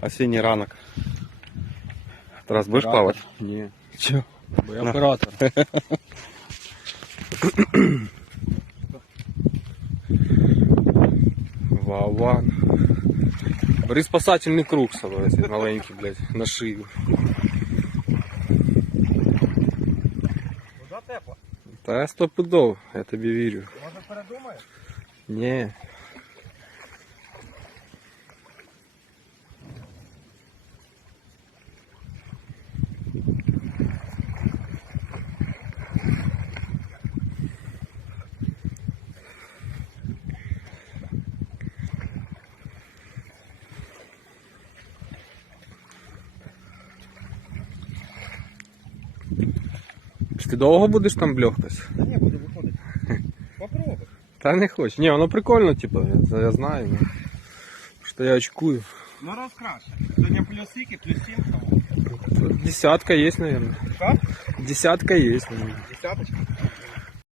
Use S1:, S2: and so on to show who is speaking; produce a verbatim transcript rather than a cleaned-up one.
S1: Осенний ранок. Тарас, будешь плавать?
S2: Ні.
S1: Че?
S2: Бо я оператор.
S1: Вау-вау. Бери спасательный круг с собой, если маленький, блядь, на шию.
S2: Вода тепла.
S1: Та стопудов, я тобі вірю.
S2: Може передумаєш?
S1: Ні. Ти довго будеш там бльохтись?
S2: Та ні, буду виходити. Попробуй.
S1: Та не хочу. Ні, воно прикольно, типу, я, я знаю. Ну, що я очкую.
S2: Ну розкраще. Сьогодні плюс скільки, плюс сім тому.
S1: Десятка есть, наверное.
S2: Що?
S1: Десятка есть, наверное.
S2: Десяточка.